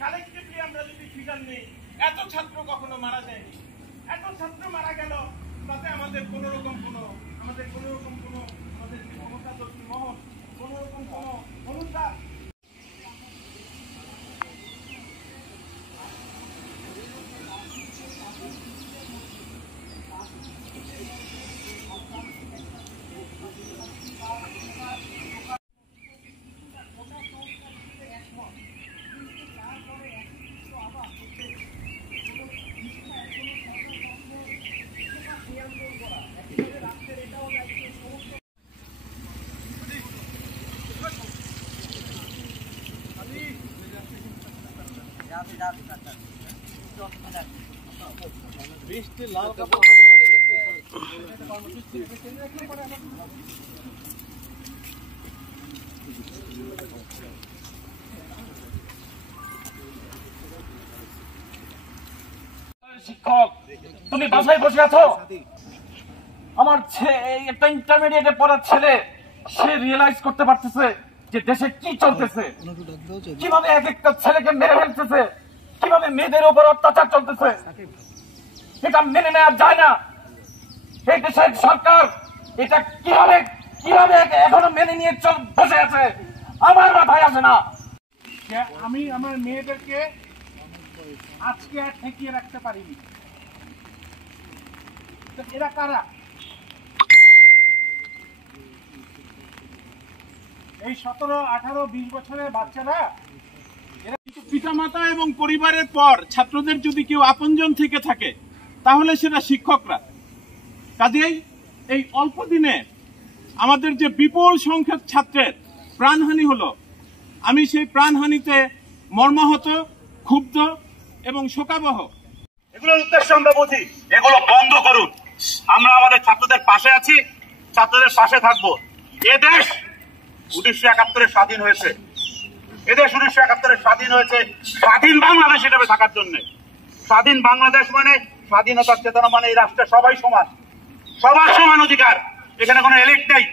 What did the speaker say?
Collectively আমরা যদি figure নেই, এত ছাত্র কখনো মারা যায়নি। এত ছাত্র মারা গেল, তাতে আমাদের কোনো রকম কোনো আমাদের ক্ষমতাদর্শী মহল কোনো রকম কোনো অনুদান বৃষ্টি লাল কাপড় শিক্ষক, তুমি বাসায় বসে আছো। আমার একটা ইন্টারমিডিয়েটে পড়ার ছেলে, সে রিয়েলাইজ করতে পারতেছে যে দেশে কি চলতেছে, কিভাবে এক একটা ছেলেকে মেরে ফেলতেছে, কিভাবে মেয়েদের উপর অত্যাচার চলতেছে। এটা মেনে নেওয়া যায় না। এই দেশের সরকার এটা কিভাবে এখনো মেনে নিয়ে বসে আছে, আমার মাথায় আসে না। আমি আমার মেয়েদেরকে আজকে আর ঠেকিয়ে রাখতে পারিনি। এরা কারা? এই 17, 18, 20 বছরের বাচ্চারা। পিতামাতা এবং পরিবারের পর ছাত্রদের যদি কেউ আপনজন থেকে থাকে, তাহলে সেটা শিক্ষকরা। কাজেই এই অল্প দিনে আমাদের যে বিপুল সংখ্যক ছাত্রের প্রাণহানি হলো, আমি সেই প্রাণহানিতে মর্মাহত, ক্ষুব্ধ এবং শোকাবহ। এগুলোর উদ্দেশ্য আমরা বুঝি, এগুলো বন্ধ করুন। আমরা আমাদের ছাত্রদের পাশে আছি, ছাত্রদের পাশে থাকবো। এদেশ 1971 স্বাধীন হয়েছে। এদেশ 1971 স্বাধীন হয়েছে স্বাধীন বাংলাদেশ হিসেবে থাকার জন্য। স্বাধীন বাংলাদেশ মানে স্বাধীনতার চেতনা, মানে এই রাষ্ট্রে সবাই সমান, সবার সমান অধিকার। এখানে কোনো এলিট নেই।